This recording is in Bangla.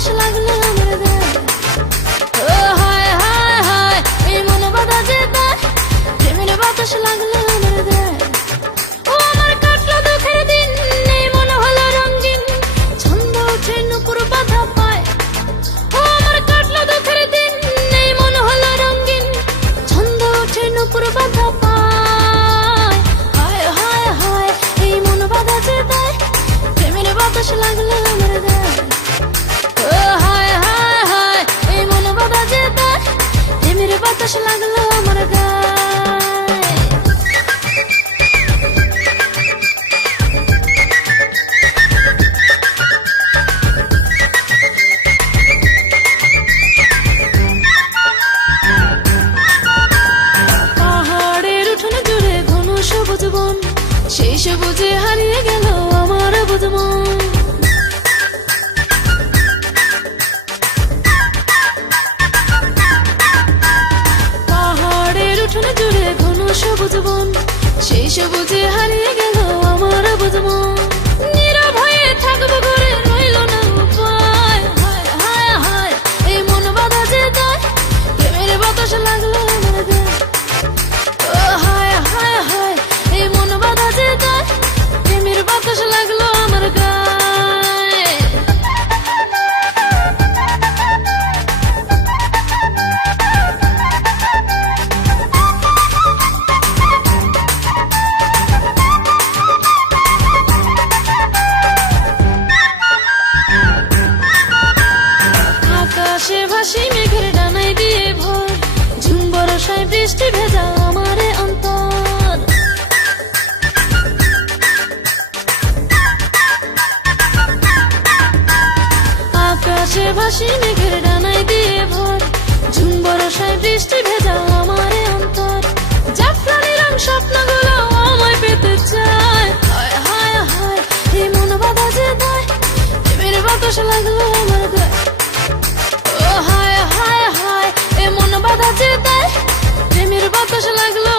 বাতাস লাগলো আমার গায়ে। ও হায় হায় হায় এই মন বাধা যে দেয়, প্রেমের বাতাস লাগলো আমার গায়ে। ও আমার কাটলো দুঃখের দিন, এই মন হলো রঙিন, ছন্দ ওঠে নুপুর বাধা পায়। ও আমার কাটলো দুঃখের দিন, এই মন হলো রঙিন, ছন্দ ওঠে নুপুর বাধা পায়। হায় হায় হায় এই মন বাধা যে দেয়, প্রেমের বাতাস লাগলো আমার গায়ে। ও হায় হায় হায় এই মন বাধা যে দেয়, প্রেমের বাতাস লাগলো আমার গায়ে। পাহাড়ের উঠোনে জুড়ে ঘন সবুজ বন, সেই সবুজে হারিয়ে গেল আমার বুঝ মন। পাহাড়ের উঠোনে জুড়ে ঘন সবুজ বন, সেই সবুজে হারিয়ে গেল আমার বুঝ মন। নীরব হয়ে থাকবো ঘরে রইল না উপায়। হায় হায় হায় এই মন বাধা যে দেয়, প্রেমের বাতাস লাগলো আমার গায়ে। ও হায় হায় হায় এই মন বাধা যে দেয়, প্রেমের বাতাস লাগলো আমার গায়ে। আকাশে ভাসি মেঘের ডানায় দিয়ে ভোর, ঝুম বরষায় বৃষ্টি ভেজা আমারে অন্তর। আকাশে ভাসি মেঘের ডানায় দিয়ে ভোর, ঝুম বরষায় বৃষ্টি ভেজা আমারে অন্তর। জাফরানি রং স্বপ্নগুলো আমায় পেতে চায়। হায় হায় হায় এই মন বাধা যে দেয়, প্রেমের বাতাস লাগলো আমার গায়ে। ও হায় হায় হায় এ মন বাধা যে দেয়, প্রেমের বাতাস লাগলো